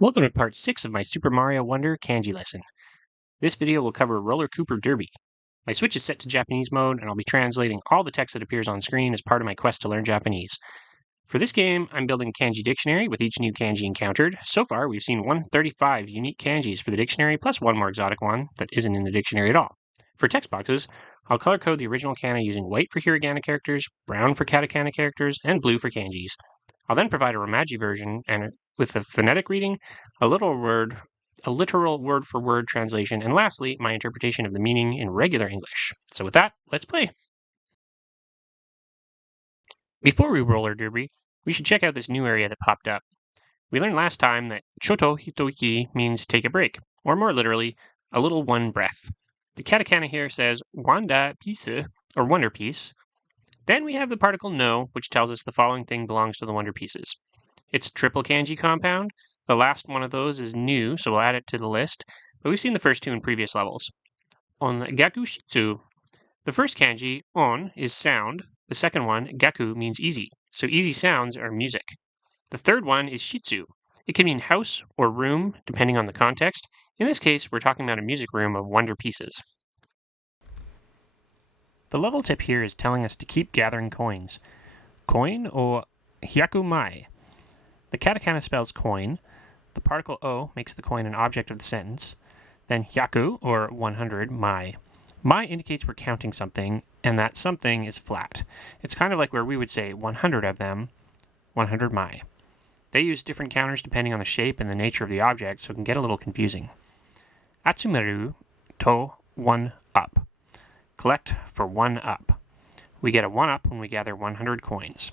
Welcome to part 6 of my Super Mario Wonder kanji lesson. This video will cover Roller Cooper Derby. My Switch is set to Japanese mode, and I'll be translating all the text that appears on screen as part of my quest to learn Japanese. For this game, I'm building a kanji dictionary with each new kanji encountered. So far, we've seen 135 unique kanjis for the dictionary, plus one more exotic one that isn't in the dictionary at all. For text boxes, I'll color code the original kana using white for hiragana characters, brown for katakana characters, and blue for kanjis. I'll then provide a Romaji version and with a phonetic reading, a literal word-for-word translation, and lastly, my interpretation of the meaning in regular English. So with that, let's play. Before we roller derby, we should check out this new area that popped up. We learned last time that choto hitoiki means take a break, or more literally, a little one breath. The katakana here says wanda piece, or wonder piece. Then we have the particle no, which tells us the following thing belongs to the wonder pieces. It's triple kanji compound. The last one of those is new, so we'll add it to the list, but we've seen the first two in previous levels. On gaku shitsu, the first kanji, on, is sound. The second one, gaku, means easy, so easy sounds are music. The third one is shitsu. It can mean house or room, depending on the context. In this case, we're talking about a music room of wonder pieces. The level tip here is telling us to keep gathering coins. Coin or hyaku mai. The katakana spells coin. The particle o makes the coin an object of the sentence. Then hyaku, or 100, mai. Mai indicates we're counting something, and that something is flat. It's kind of like where we would say 100 of them, 100 mai. They use different counters depending on the shape and the nature of the object, so it can get a little confusing. Atsumeru to 1 up. Collect for 1 up. We get a 1 up when we gather 100 coins.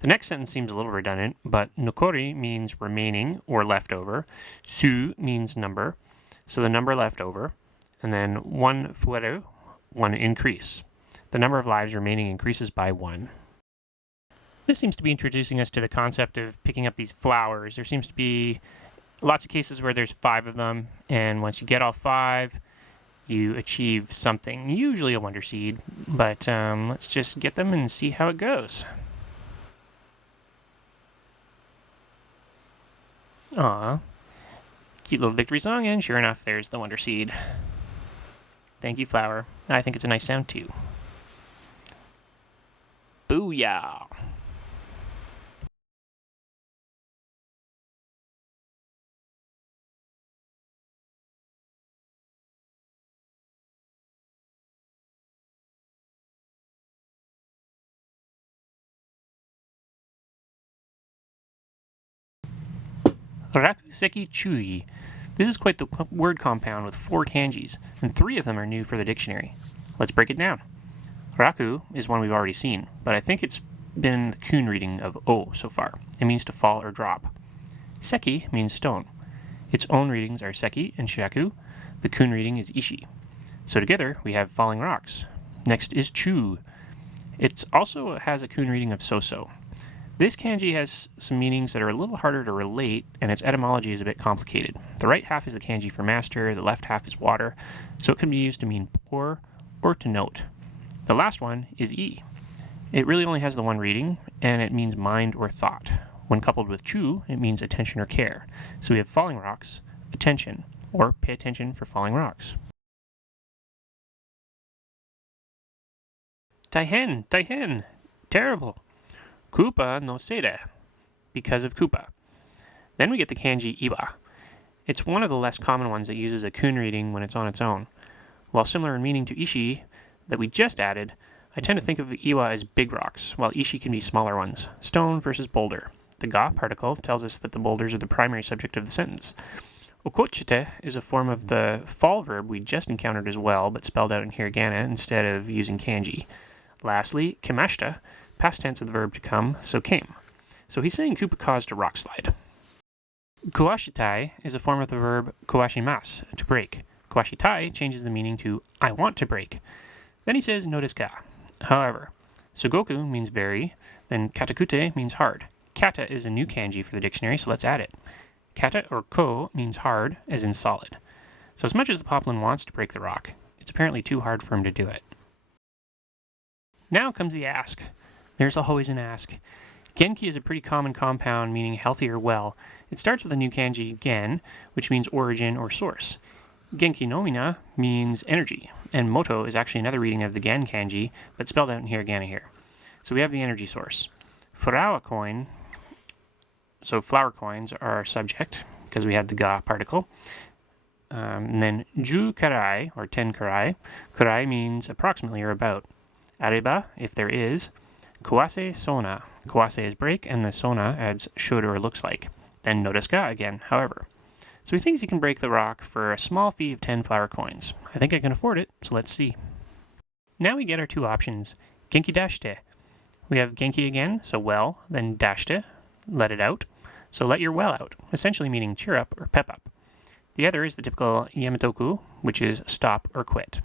The next sentence seems a little redundant, but nokori means remaining or leftover. Su means number, so the number left over. And then 1 fueru, 1 increase. The number of lives remaining increases by 1. This seems to be introducing us to the concept of picking up these flowers. There seems to be lots of cases where there's 5 of them, and once you get all 5, you achieve something, usually a wonder seed, but let's just get them and see how it goes. Aw, cute little victory song, and sure enough, there's the wonder seed. Thank you, flower. I think it's a nice sound too. Booyah! Rakuseki Chui. This is quite the word compound with 4 kanjis, and 3 of them are new for the dictionary. Let's break it down. Raku is one we've already seen, but I think it's been the kun reading of O so far. It means to fall or drop. Seki means stone. Its own readings are seki and shaku. The kun reading is ishi. So together we have falling rocks. Next is chu. It also has a kun reading of so-so. This kanji has some meanings that are a little harder to relate, and its etymology is a bit complicated. The right half is the kanji for master, the left half is water, so it can be used to mean pour or to note. The last one is e. It really only has the one reading, and it means mind or thought. When coupled with chu, it means attention or care. So we have falling rocks, attention, or pay attention for falling rocks. Taihen, taihen, terrible. Koopa no seire, because of Koopa. Then we get the kanji iwa. It's one of the less common ones that uses a kun reading when it's on its own. While similar in meaning to ishi that we just added, I tend to think of iwa as big rocks, while ishi can be smaller ones, stone versus boulder. The ga particle tells us that the boulders are the primary subject of the sentence. Okochite is a form of the fall verb we just encountered as well, but spelled out in hiragana instead of using kanji. Lastly, kimashita, past tense of the verb to come, so came. So he's saying Koopa caused a rock slide. Kawashitai is a form of the verb kawashimasu, to break. Kawashitai changes the meaning to I want to break. Then he says no desu ka. However, sugoku means very, then katakute means hard. Kata is a new kanji for the dictionary, so let's add it. Kata or ko means hard, as in solid. So as much as the poplin wants to break the rock, it's apparently too hard for him to do it. Now comes the ask. There's always an ask. Genki is a pretty common compound meaning healthy or well, It starts with a new kanji, gen, which means origin or source. Genki no mina means energy, and moto is actually another reading of the gen kanji, but spelled out in hiragana here. So we have the energy source. Furawa coin, so flower coins are our subject, because we had the ga particle. And then ju karai, or 10 karai. Karai means approximately or about. Areba, if there is. Kawase sona. Kawase is break, and the sona adds should or looks like. Then no desu ka again, however. So he thinks he can break the rock for a small fee of 10 flower coins. I think I can afford it, so let's see. Now we get our two options. Genki dashite. We have genki again, so well, then dashite, let it out. So let your well out, essentially meaning cheer up or pep up. The other is the typical yametoku, which is stop or quit.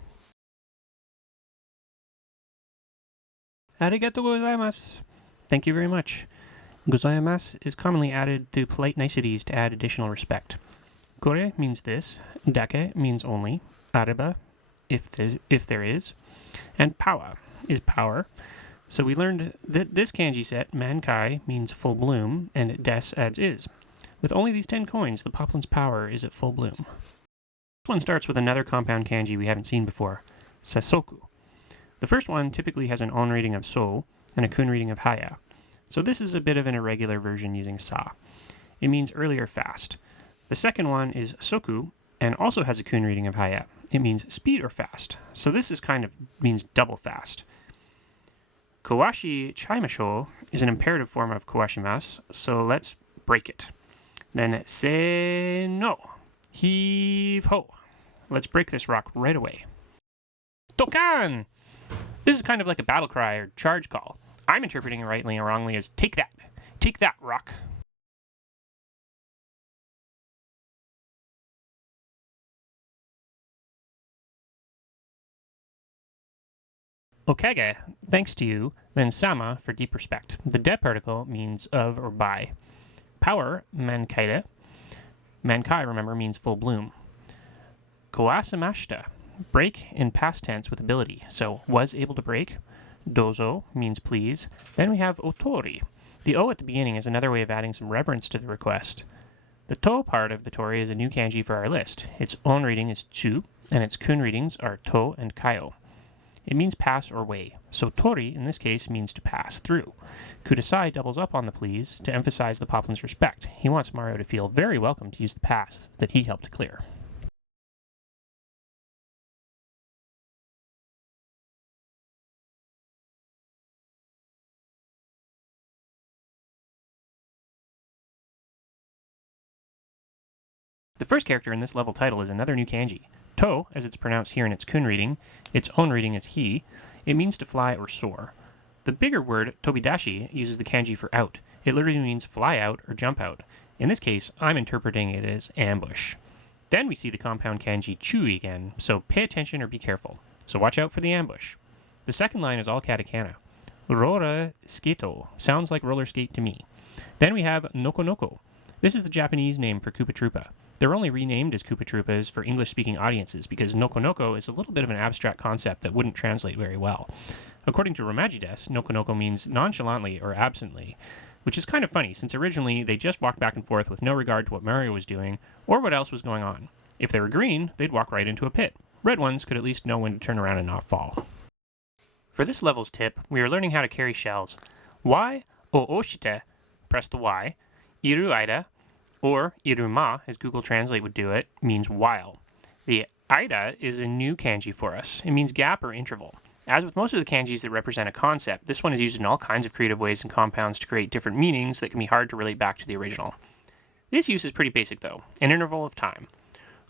Arigatou gozaimasu. Thank you very much. Gozaimasu is commonly added to polite niceties to add additional respect. Kore means this, dake means only, areba, if there is, and pawa is power. So we learned that this kanji set, mankai, means full bloom, and des adds is. With only these 10 coins, the poplin's power is at full bloom. This one starts with another compound kanji we haven't seen before, sasoku. The first one typically has an on reading of so and a kun reading of haya. So this is a bit of an irregular version using sa. It means early or fast. The second one is soku and also has a kun reading of haya. It means speed or fast. So this is kind of means double fast. Kawashi chaimasho is an imperative form of kawashimasu, so let's break it. Then se no, heave ho. Let's break this rock right away. Tokan! This is kind of like a battle cry or charge call. I'm interpreting it rightly or wrongly as take that rock. Okage, thanks to you, then sama for deep respect. The de particle means of or by. Power, mankaide. Mankai, remember, means full bloom. Koasamashita, break in past tense with ability, so was able to break. Dozo means please. Then we have otori. The o at the beginning is another way of adding some reverence to the request. The to part of the tori is a new kanji for our list. Its on reading is chu, and its kun readings are to and kaio. It means pass or way, so tori in this case means to pass through. Kudasai doubles up on the please to emphasize the poplin's respect. He wants Mario to feel very welcome to use the path that he helped clear. The first character in this level title is another new kanji. To, as it's pronounced here in its kun reading, its own reading is he. It means to fly or soar. The bigger word, tobidashi, uses the kanji for out. It literally means fly out or jump out. In this case, I'm interpreting it as ambush. Then we see the compound kanji chui again, so pay attention or be careful. So watch out for the ambush. The second line is all katakana. Rolla skato sounds like roller skate to me. Then we have noko noko. This is the Japanese name for Koopa Troopa. They're only renamed as Koopa Troopas for English-speaking audiences because noko noko is a little bit of an abstract concept that wouldn't translate very well. According to Romajides, noko noko means nonchalantly or absently, which is kind of funny since originally they just walked back and forth with no regard to what Mario was doing or what else was going on. If they were green, they'd walk right into a pit. Red ones could at least know when to turn around and not fall. For this level's tip, we are learning how to carry shells. Y o oshite, press the Y. Iru aida, or iruma, as Google Translate would do it, means while. The aida is a new kanji for us. It means gap or interval. As with most of the kanjis that represent a concept, this one is used in all kinds of creative ways and compounds to create different meanings that can be hard to relate back to the original. This use is pretty basic though, an interval of time.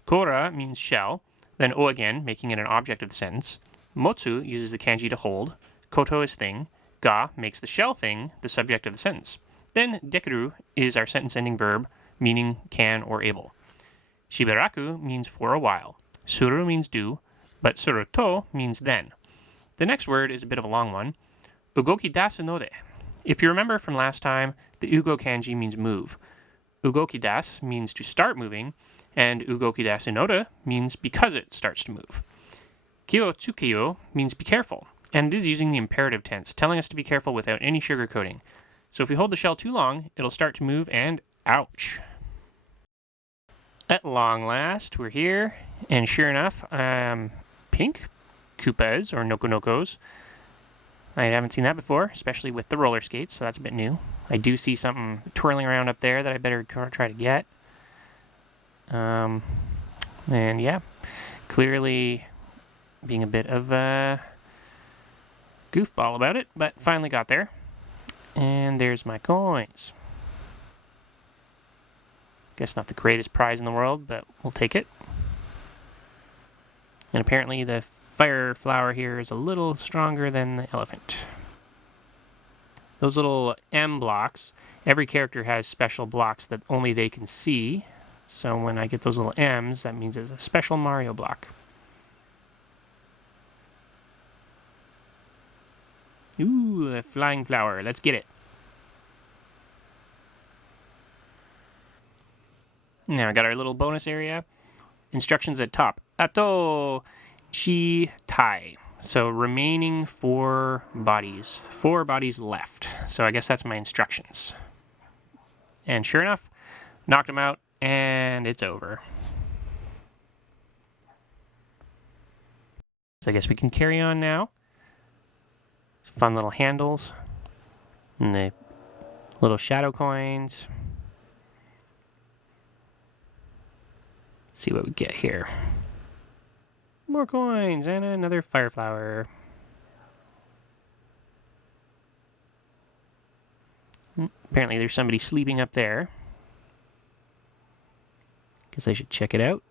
Kora means shell, then o again, making it an object of the sentence. Motsu uses the kanji to hold. Koto is thing. Ga makes the shell thing the subject of the sentence. Then dekiru is our sentence-ending verb, meaning can or able. Shibaraku means for a while. Suru means do, but suruto means then. The next word is a bit of a long one. Ugoki dasu no de. If you remember from last time, the ugo kanji means move. Ugoki das means to start moving, and ugoki dasu no de means because it starts to move. Kyo tsukeyo means be careful, and it is using the imperative tense, telling us to be careful without any sugarcoating. So if we hold the shell too long, it'll start to move and ouch. At long last, we're here, and sure enough, pink Koopas, or Nokonokos. I haven't seen that before, especially with the roller skates, so that's a bit new. I do see something twirling around up there that I better try to get. And yeah, clearly being a bit of a goofball about it, but finally got there. And there's my coins. Guess not the greatest prize in the world, but we'll take it. And apparently the fire flower here is a little stronger than the elephant. Those little M blocks, every character has special blocks that only they can see. So when I get those little M's, that means it's a special Mario block. Ooh, a flying flower. Let's get it. Now I got our little bonus area. Instructions at top. Ato shi tai. So remaining 4 bodies. 4 bodies left. So I guess that's my instructions. And sure enough, knocked him out, and it's over. So I guess we can carry on now. Fun little handles. And the little shadow coins. Let's see what we get here. More coins and another fire flower. Apparently there's somebody sleeping up there. Guess I should check it out.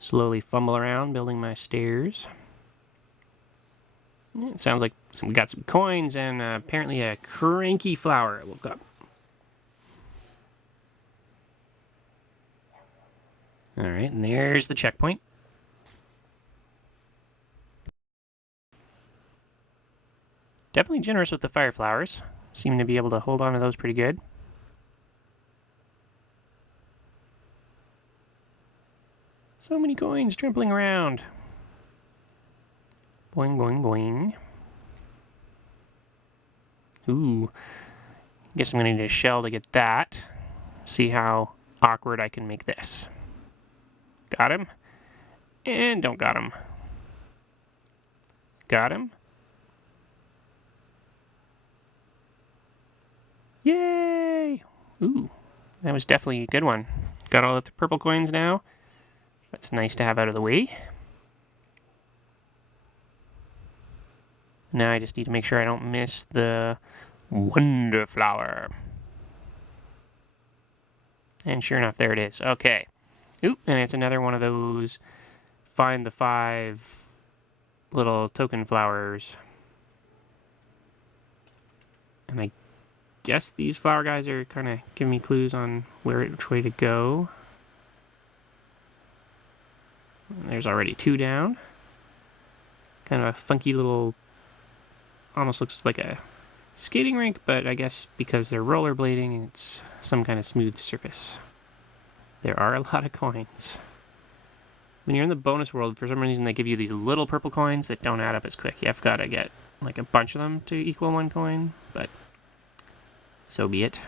Slowly fumble around building my stairs. It sounds like we got some coins and apparently a cranky flower I woke up. Alright, and there's the checkpoint. Definitely generous with the fire flowers. Seem to be able to hold on to those pretty good. So many coins trampling around. Boing, boing, boing. Ooh. Guess I'm going to need a shell to get that. See how awkward I can make this. Got him. And don't got him. Got him. Yay! Ooh. That was definitely a good one. Got all the purple coins now. That's nice to have out of the way. Now I just need to make sure I don't miss the Wonder Flower. And sure enough, there it is. Okay. Oop, and it's another one of those find the 5 little token flowers. And I guess these flower guys are kind of giving me clues on which way to go. And there's already 2 down. Kind of a funky little, almost looks like a skating rink, but I guess because they're rollerblading, it's some kind of smooth surface. There are a lot of coins. When you're in the bonus world, for some reason they give you these little purple coins that don't add up as quick. You've got to get like a bunch of them to equal 1 coin, but so be it.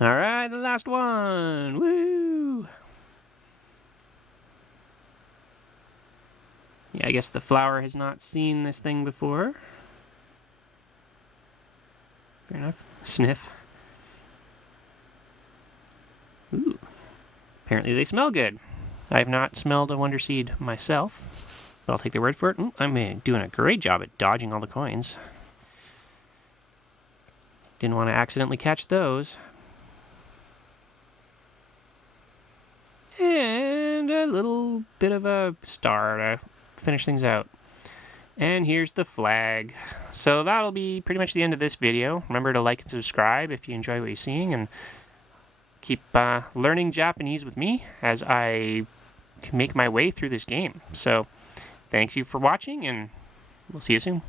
Alright, the last one! Woo! Yeah, I guess the flower has not seen this thing before. Fair enough. Sniff. Ooh. Apparently they smell good. I have not smelled a Wonder Seed myself, but I'll take their word for it. Ooh, I'm doing a great job at dodging all the coins. Didn't want to accidentally catch those. And a little bit of a star to finish things out. And here's the flag. So that'll be pretty much the end of this video. Remember to like and subscribe if you enjoy what you're seeing, and keep learning Japanese with me as I make my way through this game. So thanks you for watching, and we'll see you soon.